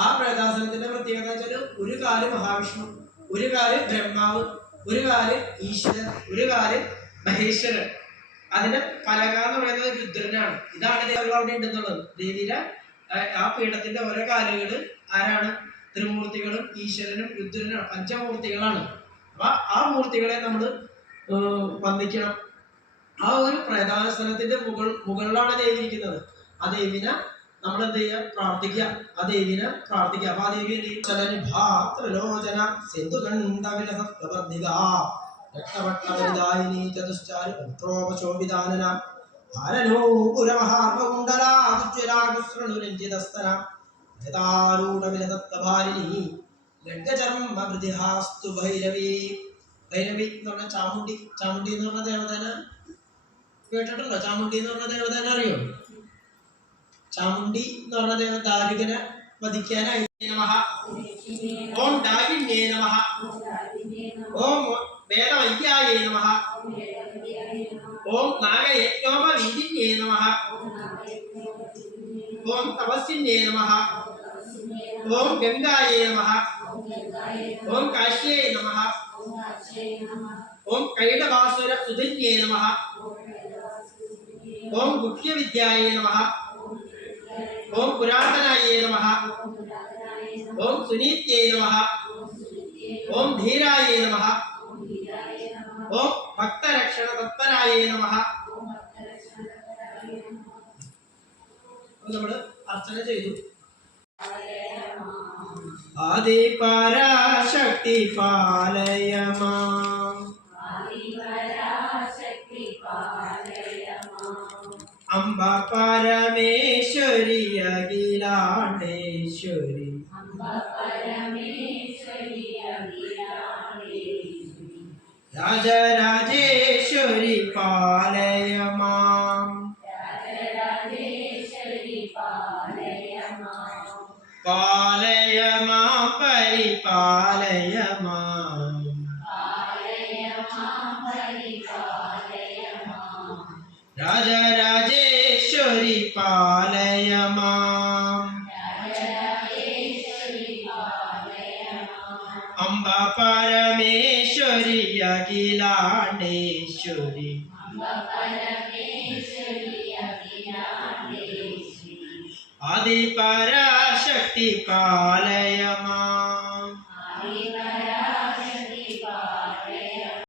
ആ പ്രേതാസനത്തിന്റെ പ്രത്യേകത വെച്ചാൽ ഒരു കാൽ മഹാവിഷ്ണു ഒരു കാൽ ബ്രഹ്മാവ് ഒരു കാൽ ഈശ്വരൻ ഒരു കാൽ മഹേശ്വരൻ. അതിന്റെ പലക എന്ന് പറയുന്നത് രുദ്രനാണ്. ഇതാണ് അവിടെ ഉണ്ടെന്നുള്ളത്. ദേവിയുടെ ആ, പീഠത്തിന്റെ ഓരോ കാലുകൾ ആരാണ്? ത്രിമൂർത്തികളും ഈശ്വരനും രുദ്രനും പഞ്ചമൂർത്തികളാണ്. അപ്പൊ ആ മൂർത്തികളെ നമ്മൾ വന്ദിക്കണം. ആ ഒരു പ്രധാന സ്ഥലത്തിന്റെ മുകൾ മുകളിലാണ് ദേവി ഇരിക്കുന്നത്. ആ ദേവിനെ നമ്മൾ എന്ത് ചെയ്യുക പ്രാർത്ഥിക്കുക ആ ദേവിനെ പ്രാർത്ഥിക്കുക അപ്പൊ ആ ദേവി എന്ത് ചെയ്യും? ചലനിഭാത്രലോചന സിന്ധുകണ്ഠവിലസപ്രവർദ്ധിത രക്തവട്ടവരിദായിനി ചതുശ്ചാരു പുത്രോപശോഭിതാനന ഭാരനൂപുരമഹാർവകുണ്ടലാകുജ്വലാകുശ്രണുരഞ്ജിതസ്തന യഥാരൂഢവിലസപ്തഭാരിണി ലഗ്ഗചർമ്മ ഭൈരവി. ഭൈരവി എന്ന് പറഞ്ഞ ചാമുണ്ടി. ചാമുണ്ടി എന്ന് പറഞ്ഞ ദേവതേന കേട്ടിട്ടുണ്ടോ? ചാമുണ്ടി എന്ന് പറഞ്ഞ ദേവതന അറിയോ? ചാമുണ്ടി എന്ന് പറഞ്ഞ ദേവ ദാരുകനെ വധിക്കാനായി നമഃ ഓം ഡാകിന്യേ നമഃ ഓം വേദവൈദ്യായേ നമഃ ഓം നാഗയജ്ഞോപവീതിന്യേ നമഃ ഓം തപസ്വിന്യേ നമഃ ഓം ഗംഗായേ നമഃ ഓം കാശ്യേ നമഃ ഓം കൈടവാസുര സുധന്യേ നമഃ ഓം ഗുഹ്യവിദ്യായേ നമഃ ഓം പുരാതനായേ നമഃ. ഓം സുനീത്യേ നമഃ. ഓം ധീരായേ നമഃ. ഓം ഭക്തരക്ഷണ തത്പരായേ നമഃ. നമ്മൾ അർച്ചന ചെയ്തു. ആദിപരാശക്തി പാലയമാം. അംബ പരമേശ്വരി അഖിലാണ്ടേശ്വരി രാജരാജേശ്വരി പാലയമാം പാലയമാം പരിപാലയമാം. രാജരാജേശ്വരി പാലയമാം അംബ പരമേശ്വരി അഖിലാണ്ടേശ്വരി ആദിപരാശക്തി പാലയമാം